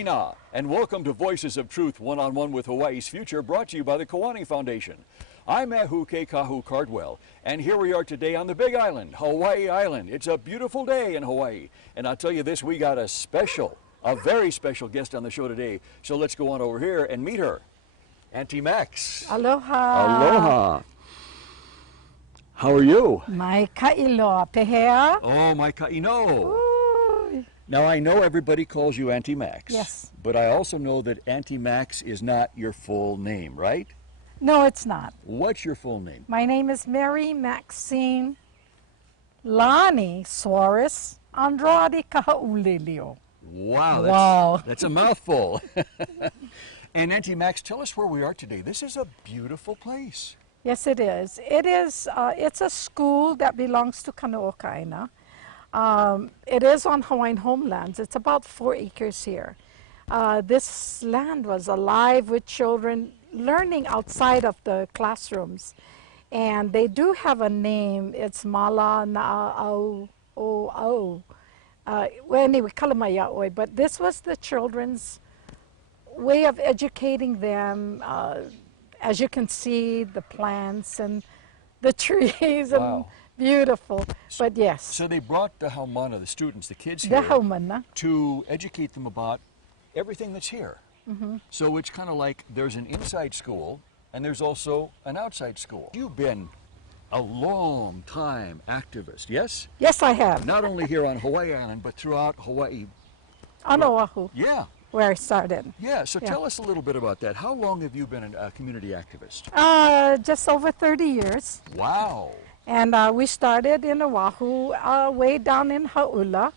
Kaina, and welcome to Voices of Truth One-on-One with Hawaii's Future, brought to you by the Kiwani Foundation. I'm Maxine Kahaulelio, and here we are today on the Big Island, Hawaii Island. It's a beautiful day in Hawaii, and I'll tell you this, we got a very special guest on the show today, so let's go on over here and meet her. Aunty Max. Aloha. Aloha. How are you? Mai ka'iloa pehea. Oh, mai ka'ino. Ooh. Now, I know everybody calls you Aunty Max. Yes. But I also know that Aunty Max is not your full name, right? No, it's not. What's your full name? My name is Mary Maxine Lani Suarez Andrade Kahaulelio. Wow, that's a mouthful. And Aunty Max, tell us where we are today. This is a beautiful place. Yes, it is. It's a school that belongs to Kaneokaina. It is on Hawaiian homelands. It's about 4 acres here. This land was alive with children learning outside of the classrooms. And they do have a name. It's Mala Na'au O. Well, anyway, Kalamaia'oi. But this was the children's way of educating them. As you can see, the plants and the trees, and beautiful. But yes. So they brought the haumana, the students, the kids here, to educate them about everything that's here. Mm-hmm. So it's kind of like there's an inside school and there's also an outside school. You've been a long time activist, yes? Yes, I have. Not only here on Hawaii Island, but throughout Hawaii. On Oahu. Yeah. Where I started. Yeah, so tell us a little bit about that. How long have you been a community activist? Just over 30 years. Wow. And we started in Oahu, way down in Hau'ula.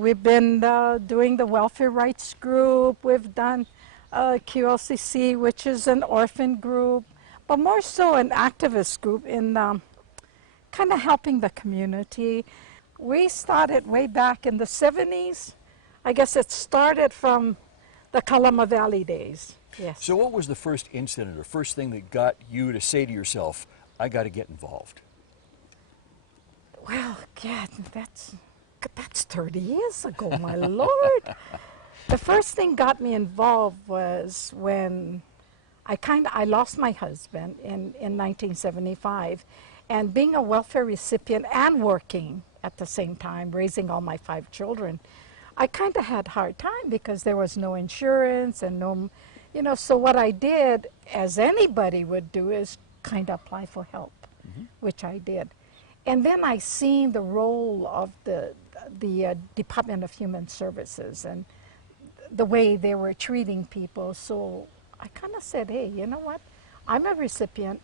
We've been doing the welfare rights group. We've done QLCC, which is an orphan group, but more so an activist group in kind of helping the community. We started way back in the 70s. I guess it started from the Kalama Valley days. Yes. So what was the first incident or first thing that got you to say to yourself, I got to get involved? Well, God, that's 30 years ago, my Lord. The first thing got me involved was when I lost my husband in 1975, and being a welfare recipient and working at the same time, raising all my 5 children, I kind of had a hard time because there was no insurance and no, so what I did, as anybody would do, is kind of apply for help, which I did. And then I seen the role of the Department of Human Services and the way they were treating people. So I kind of said, hey, you know what? I'm a recipient.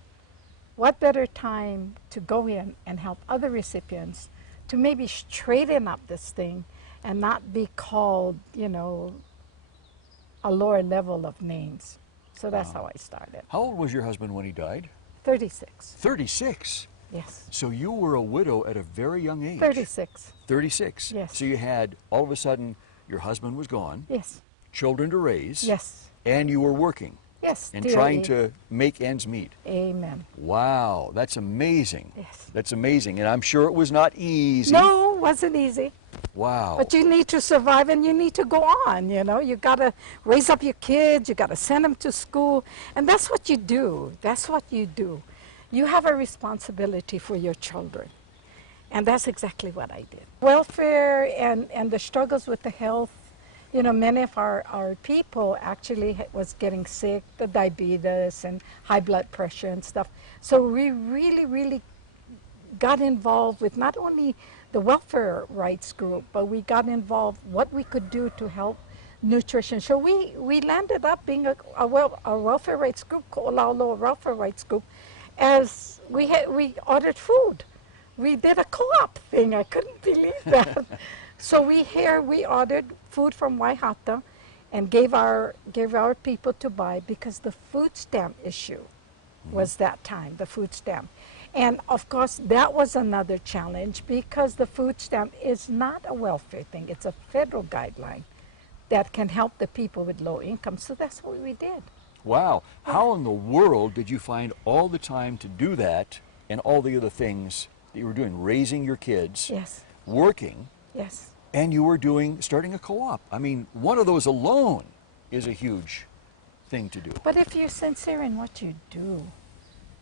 What better time to go in and help other recipients to maybe straighten up this thing and not be called, a lower level of names. So that's how I started. How old was your husband when he died? 36. 36? Yes. So you were a widow at a very young age. 36. 36? Yes. So you had, all of a sudden, your husband was gone. Yes. Children to raise. Yes. And you were working. Yes. And trying to make ends meet. Amen. Wow, that's amazing. Yes. That's amazing. And I'm sure it was not easy. No, it wasn't easy. Wow. But you need to survive and you need to go on, You got to raise up your kids, you got to send them to school. And that's what you do. That's what you do. You have a responsibility for your children. And that's exactly what I did. Welfare and the struggles with the health, many of our people actually was getting sick, the diabetes and high blood pressure and stuff. So we really, really got involved with not only the welfare rights group, but we got involved what we could do to help nutrition. So we landed up being a welfare rights group, Ko'olauloa Welfare Rights Group, as we ordered food. We did a co-op thing. I couldn't believe that. So we ordered food from Waihata and gave our people to buy because the food stamp issue was that time, the food stamp. And of course, that was another challenge because the food stamp is not a welfare thing. It's a federal guideline that can help the people with low income. So that's what we did. Wow. How in the world did you find all the time to do that and all the other things that you were doing? Raising your kids, Yes. working, Yes. And you were starting a co-op. I mean, one of those alone is a huge thing to do. But if you're sincere in what you do,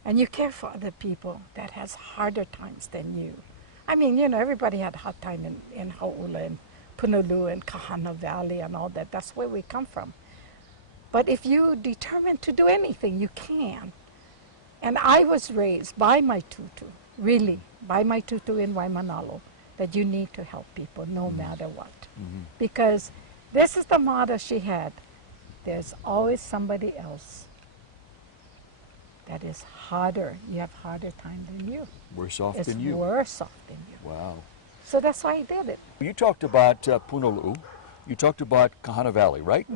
and you care for other people that has harder times than you. I mean, you know, everybody had a hard time in Hauula and Punaluu and Kahana Valley and all that. That's where we come from. But if you determine to do anything, you can. And I was raised by my tutu, really, by my tutu in Waimanalo, that you need to help people no matter what. Because this is the motto she had. There's always somebody else that is harder. You have harder time than you. Worse off It's than you. worse off than you. Wow. So that's why I did it. You talked about Punaluu. You talked about Kahana Valley, right?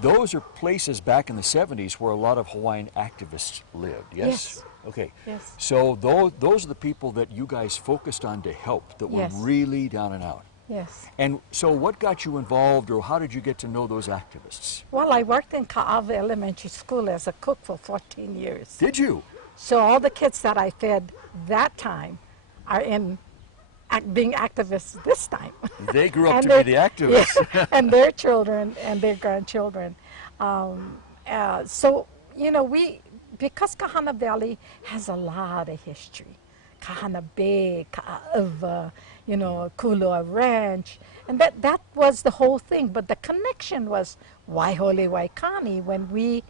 Those are places back in the 70s where a lot of Hawaiian activists lived, yes? Yes. Okay. Yes. So those are the people that you guys focused on to help, that were Yes. really down and out. Yes. And so what got you involved, or how did you get to know those activists? Well, I worked in Ka'ava Elementary School as a cook for 14 years. Did you? So all the kids that I fed that time are being activists this time. They grew up And to be they- the activists. Yeah, and their children and their grandchildren. So, you know, because Kahana Valley has a lot of history. Kahana Bay, Ka'ava, you know, Kulua Ranch, and that was the whole thing. But the connection was Waihole Waikani when we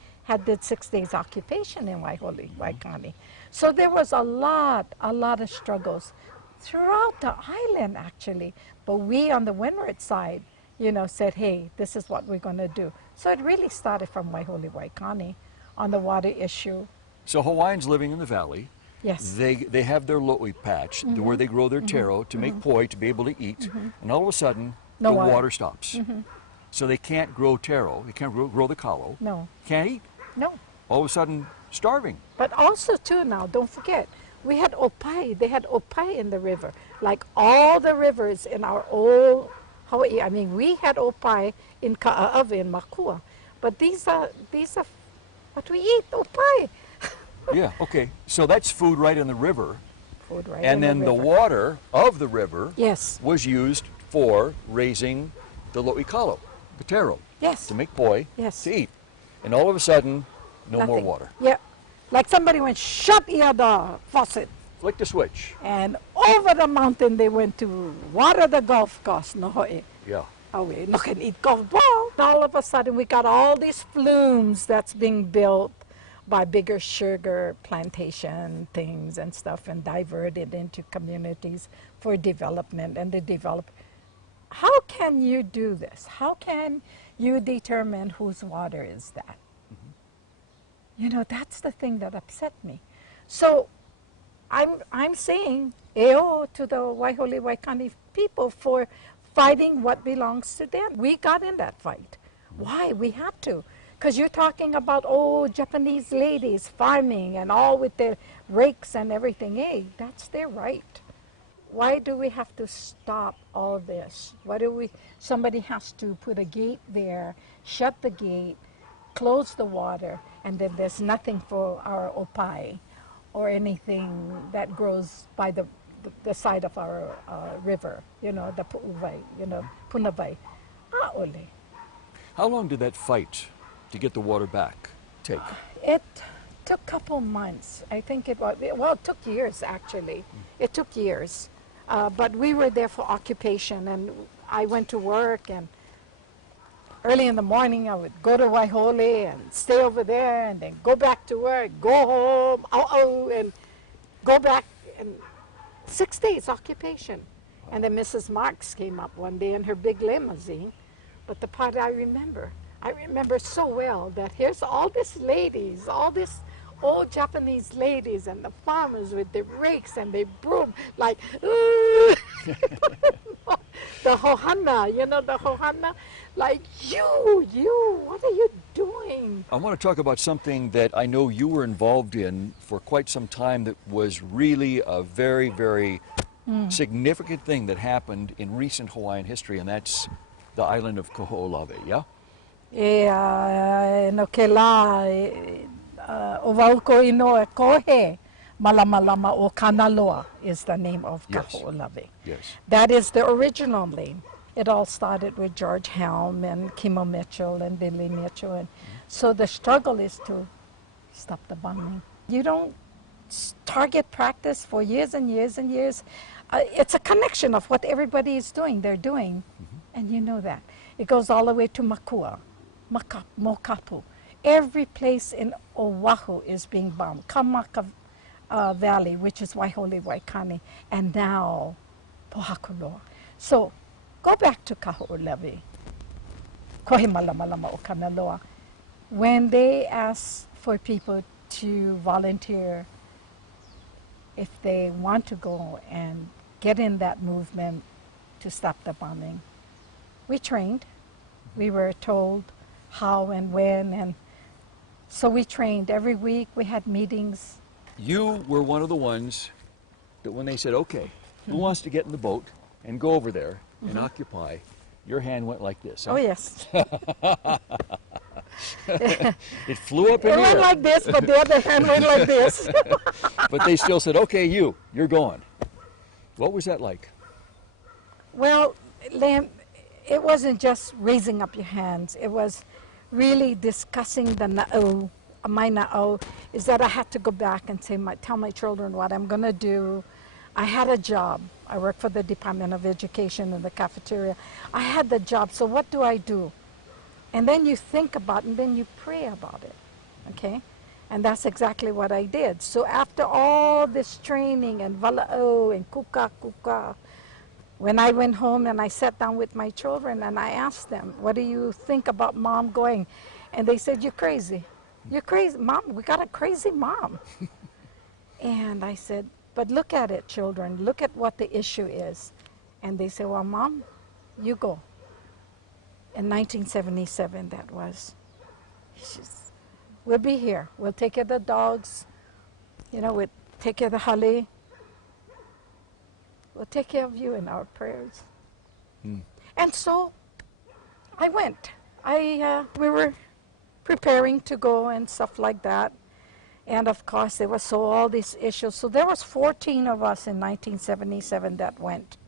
did 6 days occupation in Waihole Waikani. So there was a lot of struggles throughout the island, actually. But we on the windward side, you know, said, hey, this is what we're going to do. So it really started from Waihole Waikani on the water issue. So Hawaiians living in the valley, Yes. they have their lo'i patch where they grow their taro to make poi to be able to eat, and all of a sudden No the water. water stops. So they can't grow taro, they can't grow the kalo, No, can't eat. no. All of a sudden starving. But also, too, now, don't forget, we had opai. They had opai in the river. Like all the rivers in our old Hawaii. I mean, we had opai in Ka'ava, in Makua. But these are what we eat, opai. Yeah, okay. So that's food right in the river. Food right And in then the river. water of the river Yes, was used for raising the lo'i kalo, the taro, yes, to make poi, yes. to eat. And all of a sudden, no more Nothing. water. Yeah, like somebody went, shut the faucet. Flick the switch. And over the mountain they went to water the golf course. No, Yeah. we no can eat golf ball. All of a sudden we got all these flumes that's being built by bigger sugar plantation things and stuff and diverted into communities for development and How can you do this? How can you determine whose water is that? You know, that's the thing that upset me. So I'm saying eo to the Waihole Waikani people for fighting what belongs to them. We got in that fight. Why? We had to. Because you're talking about old Japanese ladies farming and all with their rakes and everything. Hey, that's their right. Why do we have to stop all this? Somebody has to put a gate there, shut the gate, close the water, and then there's nothing for our opai or anything that grows by the side of our river, you know, the pu'uvai, you know, punavai. Ole. How long did that fight to get the water back take? It took a couple months. I think it took years actually. It took years. But we were there for occupation and I went to work and early in the morning I would go to Waihole and stay over there and then go back to work, go home, and go back. And 6 days occupation. And then Mrs. Marks came up one day in her big limousine. But the part I remember so well that here's all these ladies, all these old Japanese ladies and the farmers with their rakes and their broom, like, the hohana, you know, the hohana, like, you, what are you doing? I want to talk about something that I know you were involved in for quite some time that was really a very, very significant thing that happened in recent Hawaiian history, and that's the island of Kaho'olawe, yeah? No ke la, o wauko inoa kohe, Malamalama o Kanaloa is the name of Yes. Kaho'olawe. Yes. That is the original name. it all started with George Helm and Kimo Mitchell and Billy Mitchell. And so the struggle is to stop the bombing. You don't target practice for years and years and years. It's a connection of what everybody is doing, they're doing. And you know that. It goes all the way to Makua, Mokapu. Every place in Oahu is being bombed. Kamaka Valley, which is Waihole, Waikani, and now Pohakuloa. So go back to Kahaulelio. Kohimalamalama o Kanaloa. When they ask for people to volunteer, if they want to go and get in that movement to stop the bombing, we trained. We were told how and when, and so we trained every week. We had meetings. You were one of the ones that when they said, okay, who wants to get in the boat and go over there and occupy, your hand went like this. Huh? Oh, yes. It flew up in It the went air. like this, but the other hand went like this. But they still said, okay, you're going. What was that like? Well, Liam, it wasn't just raising up your hands. It was really discussing the na'o. My na'o is that I had to go back and say, tell my children what I'm going to do. I had a job. I worked for the Department of Education in the cafeteria. I had the job, so what do I do? And then you think about it, and then you pray about it, okay? And that's exactly what I did. So after all this training and vala'o and kuka, when I went home and I sat down with my children and I asked them, what do you think about mom going? And they said, you're crazy. You're crazy, mom, we got a crazy mom. And I said, but look at it, children, look at what the issue is. And they said, well, mom, you go. In 1977, that was. We'll be here. We'll take care of the dogs. You know, we'll take care of the hale. We'll take care of you in our prayers. And so I went. We were preparing to go and stuff like that. And of course, there was all these issues. So there was 14 of us in 1977 that went.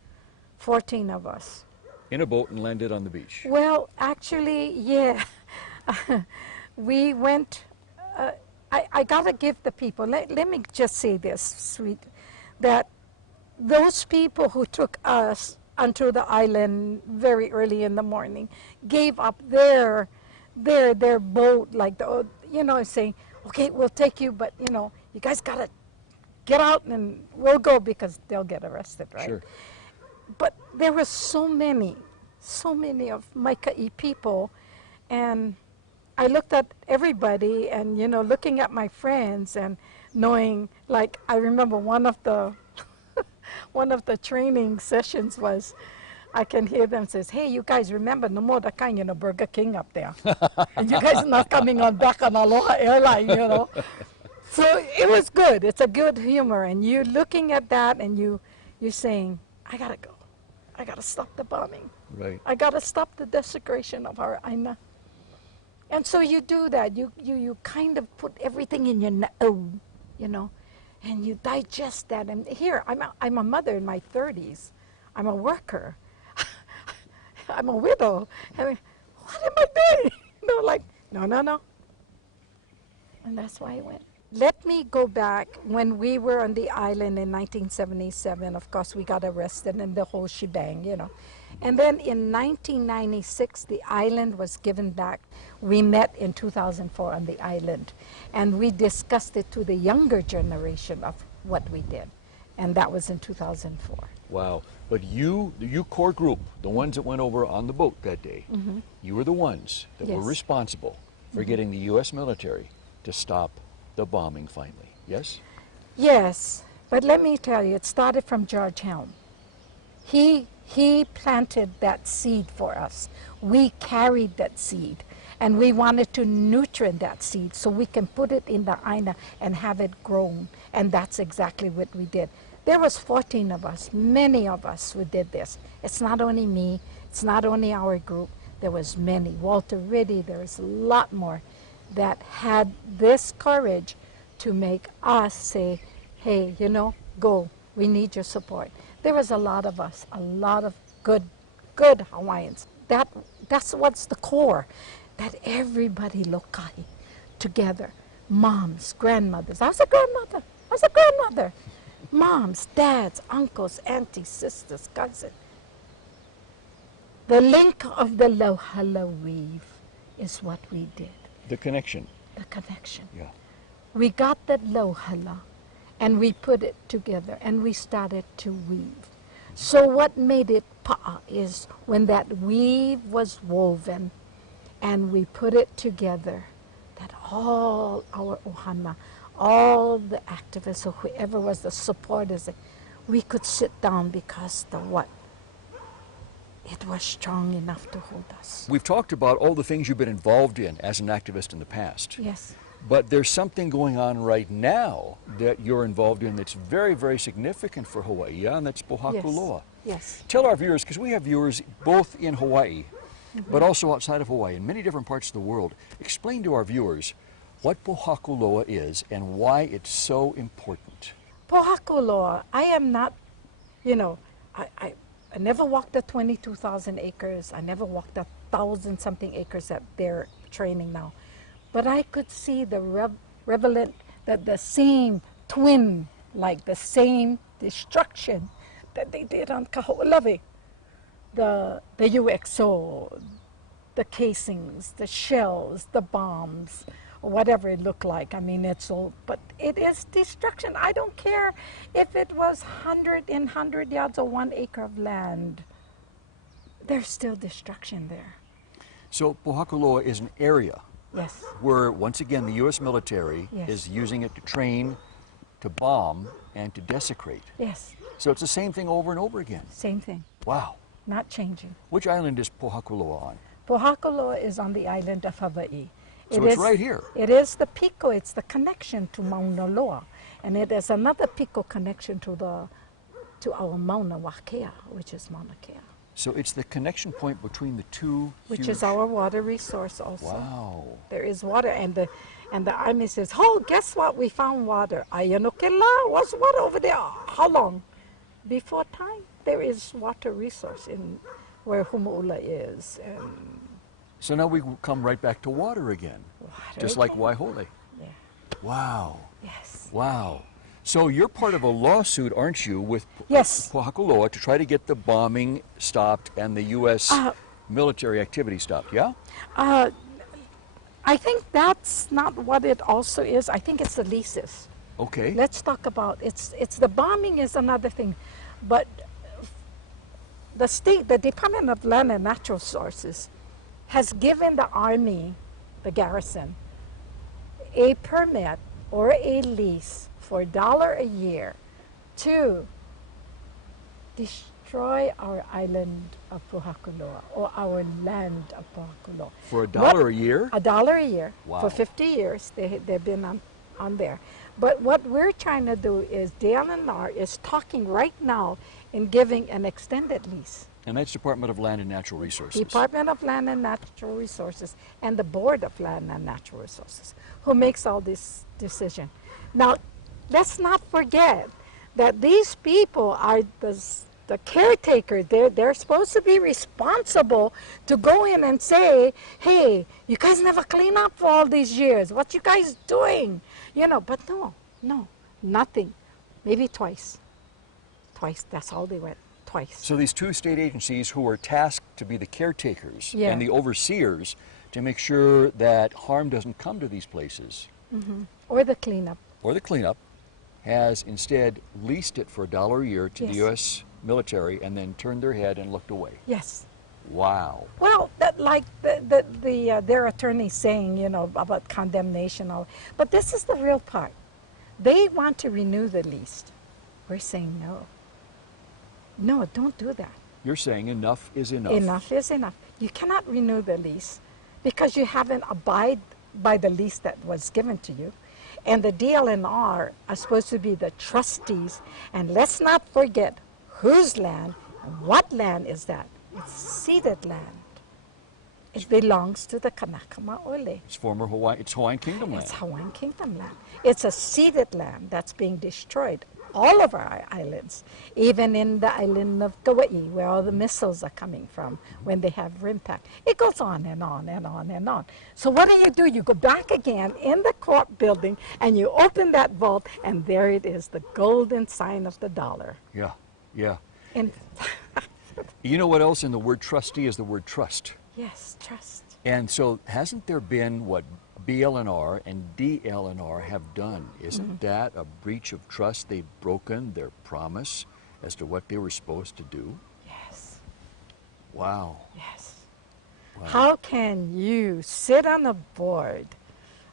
14 of us. In a boat and landed on the beach. Well, actually, yeah. We went, I gotta give the people, let me just say this, sweet, that those people who took us onto the island very early in the morning gave up their boat, like saying, okay, we'll take you, but you guys gotta get out and we'll go because they'll get arrested, right? Sure. But there were so many of my ka'i people, and I looked at everybody and, looking at my friends and knowing, like, I remember one of the training sessions was, I can hear them says, hey, you guys remember, no more the kind, Burger King up there. And you guys are not coming on back on Aloha Airline, So it was good. It's a good humor. And you're looking at that and you're saying, I gotta go. I gotta stop the bombing. Right. I gotta stop the desecration of our aina. And so you do that. You kind of put everything in your na'o, and you digest that. And here, I'm a mother in my 30s. I'm a worker. I'm a widow. I mean, what am I doing? No. And that's why I went. Let me go back. When we were on the island in 1977, of course, we got arrested and the whole shebang, And then in 1996, the island was given back. We met in 2004 on the island, and we discussed it to the younger generation of what we did. And that was in 2004. Wow. But you, the core group, the ones that went over on the boat that day, you were the ones that were Yes. responsible for getting the U.S. military to stop the bombing finally, yes? Yes, but let me tell you, it started from George Helm. He planted that seed for us. We carried that seed, and we wanted to nurture that seed so we can put it in the aina and have it grown, and that's exactly what we did. There was 14 of us, many of us who did this. It's not only me, it's not only our group, there was many. Walter Riddy, there was a lot more that had this courage to make us say, hey, go, we need your support. There was a lot of us, a lot of good good Hawaiians. That's what's the core, that everybody lokai together. Moms, grandmothers. I was a grandmother. Moms, dads, uncles, aunties, sisters, cousins. The link of the lauhala weave is what we did. The connection. The connection. Yeah. We got that lauhala and we put it together and we started to weave. So what made it pa'a is when that weave was woven and we put it together, that all our ohana, all the activists or whoever was the supporters, we could sit down because the what? It was strong enough to hold us. We've talked about all the things you've been involved in as an activist in the past. Yes. But there's something going on right now that you're involved in that's very, very significant for Hawaii, yeah? And that's Pohakuloa. Yes. Tell our viewers, because we have viewers both in Hawaii, but also outside of Hawaii, in many different parts of the world. Explain to our viewers what Pohakuloa is and why it's so important. Pohakuloa, I am not, you know, I never walked the 22,000 acres. I never walked the 1,000-something acres that they're training now. But I could see the relevant, that the same twin, like the same destruction that they did on Kaho'olawe. The UXO, the casings, the shells, the bombs, or whatever it looked like. I mean, it's all, but it is destruction. I don't care if it was 100 yards or 1 acre of land. There's still destruction there. So Pohakuloa is an area Yes. where, once again, the U.S. military Yes. is using it to train, to bomb, and to desecrate. Yes. So it's the same thing over and over again. Same thing. Wow. Not changing. Which island is Pohakuloa on? Pohakuloa is on the island of Hawaii. So it's right here. It is the Pico. It's the connection to Mauna Loa, and it is another Pico connection to our Mauna Wakea, which is Mauna Kea. So it's the connection point between the two. Which huge... is our water resource also. Wow. There is water, and the army says, "Oh, guess what? We found water. Ayanokela, what's water over there? How long? Before time, there is water resource in where Humu'ula is." And So now we come right back to water again, water just like again. Waihole. Yeah. Wow. Yes. Wow. So you're part of a lawsuit, aren't you, with Yes. Pohakuloa to try to get the bombing stopped and the U.S. military activity stopped, yeah? I think that's not what it also is. I think it's the leases. Okay. Let's talk about it's the bombing is another thing, but the Department of Land and Natural Resources has given the Army, the garrison, a permit or a lease for $1 a year to destroy our island of Pohakuloa or our land of Pohakuloa. For $1 a year? $1 a year. Wow. For 50 years, they've been on there. But what we're trying to do is DLNR is talking right now in giving an extended lease. And that's Department of Land and Natural Resources. Department of Land and Natural Resources and the Board of Land and Natural Resources who makes all this decision. Now, let's not forget that these people are the caretaker. They're supposed to be responsible to go in and say, "Hey, you guys never clean up for all these years. What you guys doing?" You know, but no, nothing. Maybe twice. That's all they went. Twice. So these two state agencies who are tasked to be the caretakers Yeah. and the overseers to make sure that harm doesn't come to these places, Or the cleanup. or the cleanup, has instead leased it for $1 a year to the Yes. U.S. military and then turned their head and looked away. Yes. Wow. Well, that like their attorney saying, you know, about condemnation. But this is the real part. They want to renew the lease. We're saying no. No, don't do that. You're saying enough is enough. Enough is enough. You cannot renew the lease because you haven't abide by the lease that was given to you. And the DLNR are supposed to be the trustees. And let's not forget whose land and what land is that. It's ceded land. It belongs to the Kanaka Maoli. It's former Hawaii, it's Hawaiian Kingdom land. It's Hawaiian Kingdom land. It's a ceded land that's being destroyed all of our islands, even in the island of Kauai, where all the missiles are coming from when they have impact. It goes on and on and on and on. So what do? You go back again in the court building and you open that vault, and there it is, the golden sign of the dollar. Yeah, yeah. And You know what else in the word trustee is the word trust. yes, trust. And so hasn't there been what BLNR and DLNR have done? Isn't that a breach of trust? They've broken their promise as to what they were supposed to do? Yes, Wow. yes. Wow. How can you sit on a board,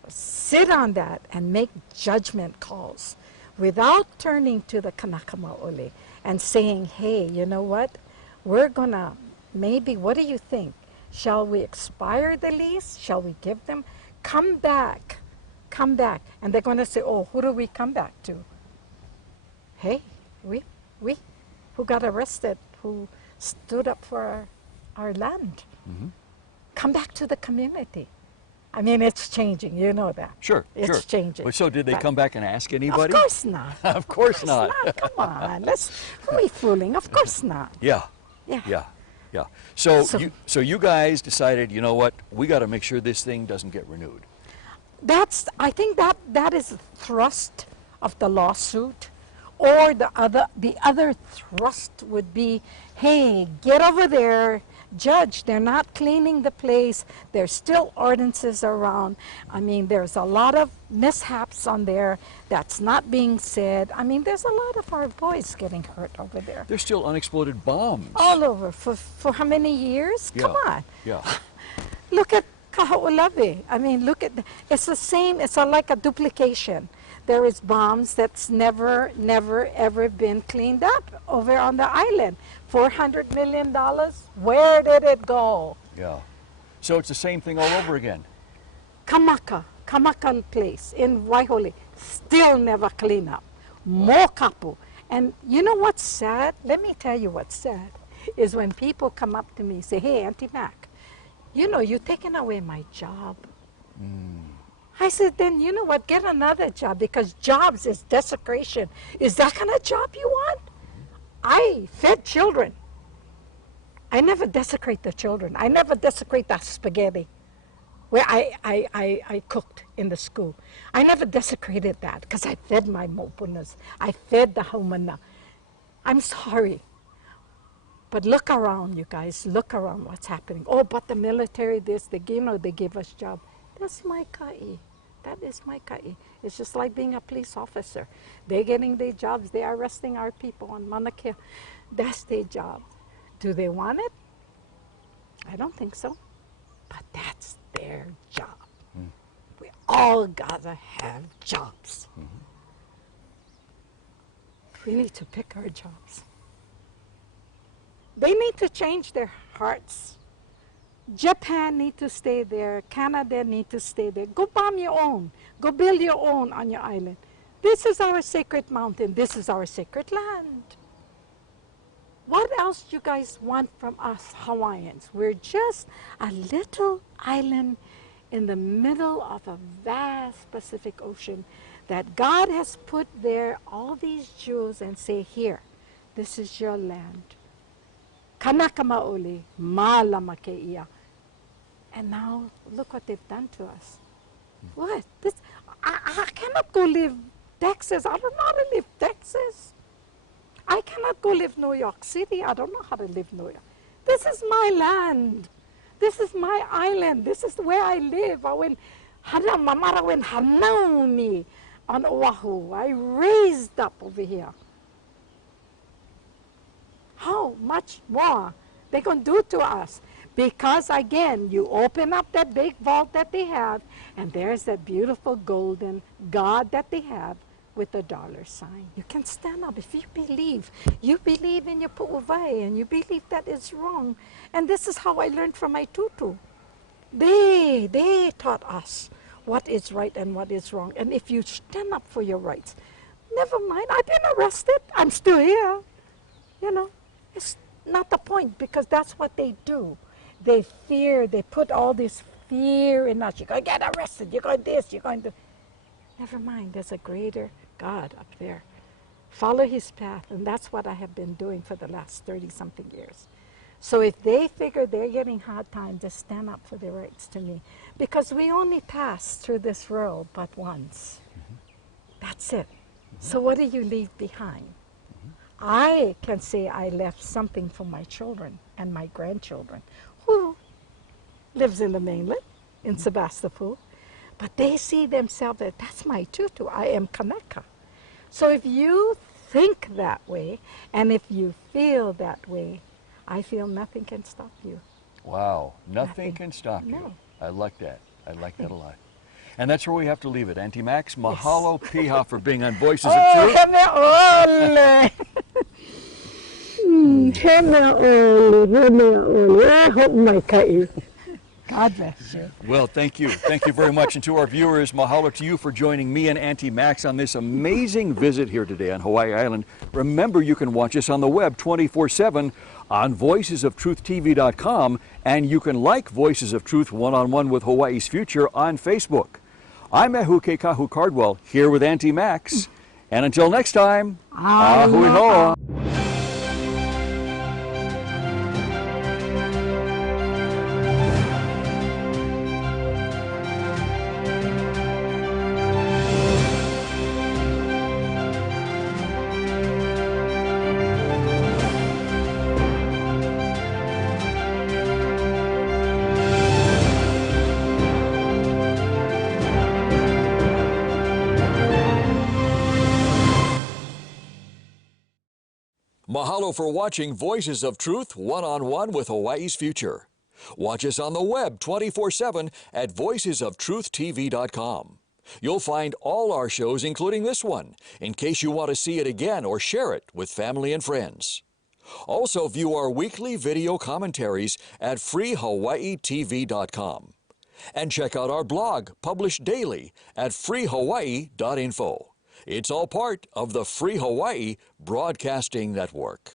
sit on that, and make judgment calls without turning to the Kanaka Maoli and saying, hey, you know what? We're gonna, maybe, what do you think? Shall we expire the lease? Shall we give them? Come back, come back. And they're gonna say, oh, who do we come back to? Hey, we, who got arrested, who stood up for our land. Mm-hmm. Come back to the community. I mean, it's changing, you know that. Sure, It's sure. changing. Well, so did they But come back and ask anybody? Of course not. Of course not. Come on, who are we fooling? Of course not. Yeah, Yeah. yeah, yeah. So, So- you guys decided, you know what? We got to make sure this thing doesn't get renewed. I think that is the thrust of the lawsuit, or the other thrust would be, hey, get over there, judge. They're not cleaning the place. There's still ordinances around. I mean, there's a lot of mishaps on there that's not being said. I mean, there's a lot of our boys getting hurt over there. There's still unexploded bombs. All over for how many years? Yeah, Come on. Yeah. Look at Kahaulelio. I mean, look at, it's the same, it's like a duplication. There is bombs that's never, ever been cleaned up over on the island. $400 million, where did it go? Yeah. So it's the same thing all over again. Kamakan place in Waihole, still never clean up. Mokapu. And you know what's sad? Let me tell you what's sad, is when people come up to me and say, hey, Auntie Mac, you know, you're taking away my job. I said, then you know what, get another job, because jobs is desecration. Is that kind of job you want? I fed children. I never desecrate the children. I never desecrate that spaghetti where I cooked in the school. I never desecrated that because I fed my mopunas. I fed the haumana. I'm sorry. But look around, you guys. Look around what's happening. Oh, but the military, this, they give us job. That's my kai. That is my kai. It's just like being a police officer. They're getting their jobs. They are arresting our people on Manakea. That's their job. Do they want it? I don't think so. But that's their job. We all gotta have jobs. We need to pick our jobs. They need to change their hearts. Japan need to stay there. Canada need to stay there. Go bomb your own. Go build your own on your island. This is our sacred mountain. This is our sacred land. What else do you guys want from us Hawaiians? We're just a little island in the middle of a vast Pacific Ocean that God has put there all these jewels and say, here, this is your land. Kanaka maoli, malama keia. And now look what they've done to us. What? This, I cannot go live Texas. I don't know how to live Texas. I cannot go live New York City. I don't know how to live New York. This is my land. This is my island. This is where I live. I went, Mamara went Hanaumi on Oahu. I raised up over here. How much more they going to do to us? Because again, you open up that big vault that they have, and there's that beautiful golden God that they have with a dollar sign. You can stand up if you believe in your pu'uvai, and you believe that is wrong. And this is how I learned from my tutu. They taught us what is right and what is wrong. And if you stand up for your rights, never mind, I've been arrested, I'm still here. You know, it's not the point, because that's what they do. They fear, they put all this fear in us. You're going to get arrested, you're going to this, you're going to... Never mind, there's a greater God up there follow his path, and that's what I have been doing for the last 30-something years. So if they figure they're getting hard time, just stand up for their rights to me. Because we only pass through this world but once. That's it. So what do you leave behind? I can say I left something for my children and my grandchildren, who lives in the mainland, in Sebastopol. But they see themselves that that's my tutu. I am Kanaka. So if you think that way, and if you feel that way, I feel nothing can stop you. Wow, nothing can stop you. No. I like that. I like that a lot. And that's where we have to leave it. Auntie Max, mahalo piha for being on Voices of Truth. I hope my cut. God bless you. Well, thank you. Thank you very much. And to our viewers, mahalo to you for joining me and Auntie Max on this amazing visit here today on Hawaii Island. Remember, you can watch us on the web 24/7 on voicesoftruth.tv.com, and you can like Voices of Truth One-on-One with Hawaii's Future on Facebook. I'm Ehuke Kahu Cardwell, here with Auntie Max. And until next time, ahui hoa. Mahalo for watching Voices of Truth One-on-One with Hawaii's Future. Watch us on the web 24/7 at voicesoftruth.tv.com. You'll find all our shows, including this one, in case you want to see it again or share it with family and friends. Also view our weekly video commentaries at freehawaiitv.com. And check out our blog, published daily, at freehawaii.info. It's all part of the Free Hawaii Broadcasting Network.